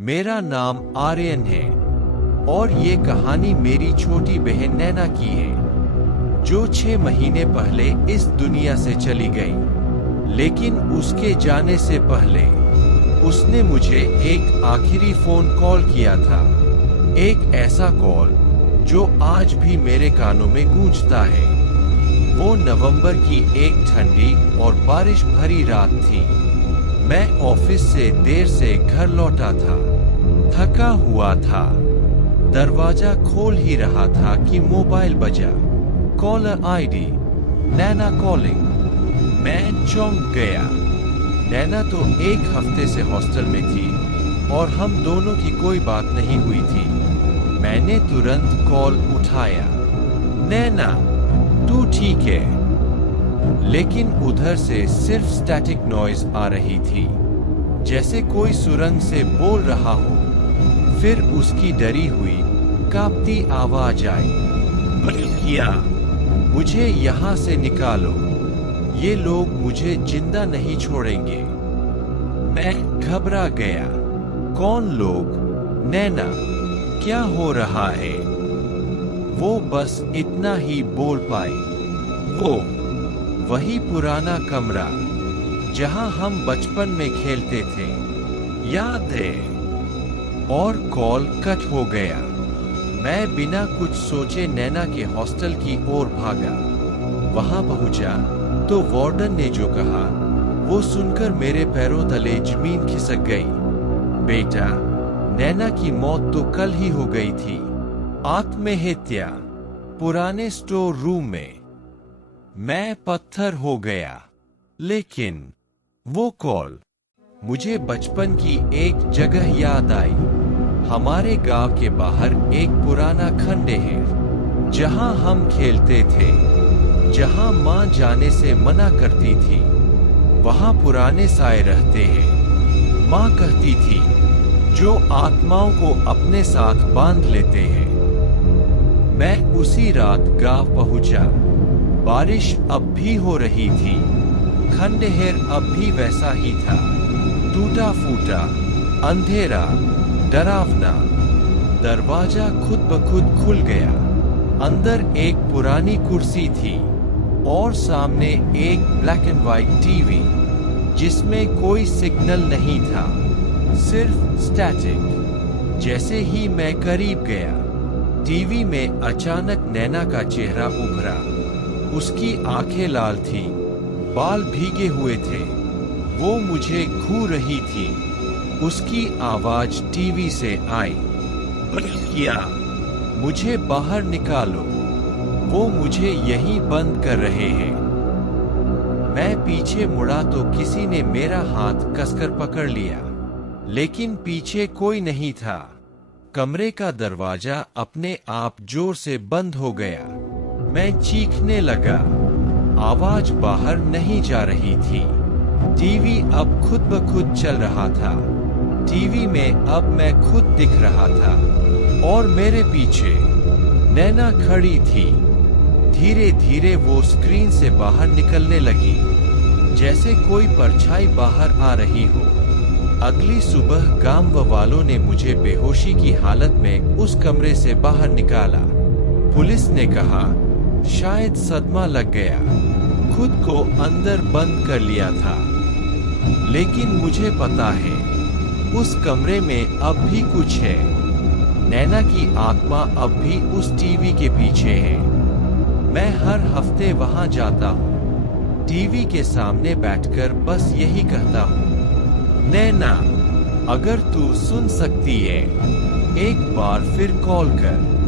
मेरा नाम आर्यन है और ये कहानी मेरी छोटी बहन नैना की है, जो 6 महीने पहले इस दुनिया से चली गई। लेकिन उसके जाने से पहले उसने मुझे एक आखिरी फोन कॉल किया था, एक ऐसा कॉल जो आज भी मेरे कानों में गूंजता है। वो नवंबर की एक ठंडी और बारिश भरी रात थी। मैं ऑफिस से देर से घर लौटा था, थका हुआ था। दरवाजा खोल ही रहा था कि मोबाइल बजा। कॉलर आईडी नैना कॉलिंग। मैं चौंक गया। नैना तो एक हफ्ते से हॉस्टल में थी और हम दोनों की कोई बात नहीं हुई थी। मैंने तुरंत कॉल उठाया। नैना, तू ठीक है? लेकिन उधर से सिर्फ स्टैटिक नॉइज आ रही थी, जैसे कोई सुरंग से बोल रहा हो। फिर उसकी डरी हुई कांपती आवाज आई, भैया, मुझे यहाँ से निकालो, ये लोग मुझे जिंदा नहीं छोड़ेंगे। मैं घबरा गया। कौन लोग? नैना, क्या हो रहा है? वो बस इतना ही बोल पाई, वही पुराना कमरा जहां हम बचपन में खेलते थे, याद है? और कॉल कट हो गया। मैं बिना कुछ सोचे नैना के हॉस्टल की ओर भागा। वहां पहुंचा तो वार्डन ने जो कहा वो सुनकर मेरे पैरों तले जमीन खिसक गई। बेटा, नैना की मौत तो कल ही हो गई थी, आत्महत्या, पुराने स्टोर रूम में। मैं पत्थर हो गया। लेकिन वो कॉल, मुझे बचपन की एक जगह याद आई। हमारे गांव के बाहर एक पुराना खंडे है जहां हम खेलते थे, जहां मां जाने से मना करती थी। वहां पुराने साए रहते हैं। मां कहती थी, जो आत्माओं को अपने साथ बांध लेते हैं। मैं उसी रात गांव पहुंचा। बारिश अब भी हो रही थी। खंडहर अब भी वैसा ही था, टूटा फूटा, अंधेरा, डरावना। दरवाजा खुद ब खुद खुल गया। अंदर एक पुरानी कुर्सी थी और सामने एक ब्लैक एंड व्हाइट टीवी, जिसमें कोई सिग्नल नहीं था, सिर्फ स्टैटिक। जैसे ही मैं करीब गया, टीवी में अचानक नैना का चेहरा उभरा। उसकी आंखें लाल थी, बाल भीगे हुए थे। वो मुझे घूर रही थी। उसकी आवाज टीवी से आई, भैया, मुझे बाहर निकालो, वो मुझे यहीं बंद कर रहे हैं। मैं पीछे मुड़ा तो किसी ने मेरा हाथ कसकर पकड़ लिया, लेकिन पीछे कोई नहीं था। कमरे का दरवाजा अपने आप जोर से बंद हो गया। मैं चीखने लगा। आवाज बाहर नहीं जा रही थी। टीवी अब खुद ब खुद चल रहा था। टीवी में अब मैं खुद दिख रहा था और मेरे पीछे नैना खड़ी थी। धीरे धीरे वो स्क्रीन से बाहर निकलने लगी, जैसे कोई परछाई बाहर आ रही हो। अगली सुबह गांव वालों ने मुझे बेहोशी की हालत में उस कमरे से बाहर निकाला। पुलिस ने कहा शायद सदमा लग गया, खुद को अंदर बंद कर लिया था। लेकिन मुझे पता है, उस कमरे में अब भी कुछ है। नैना की आत्मा अब भी उस टीवी के पीछे है। मैं हर हफ्ते वहां जाता हूँ, टीवी के सामने बैठकर बस यही कहता हूँ, नैना, अगर तू सुन सकती है, एक बार फिर कॉल कर।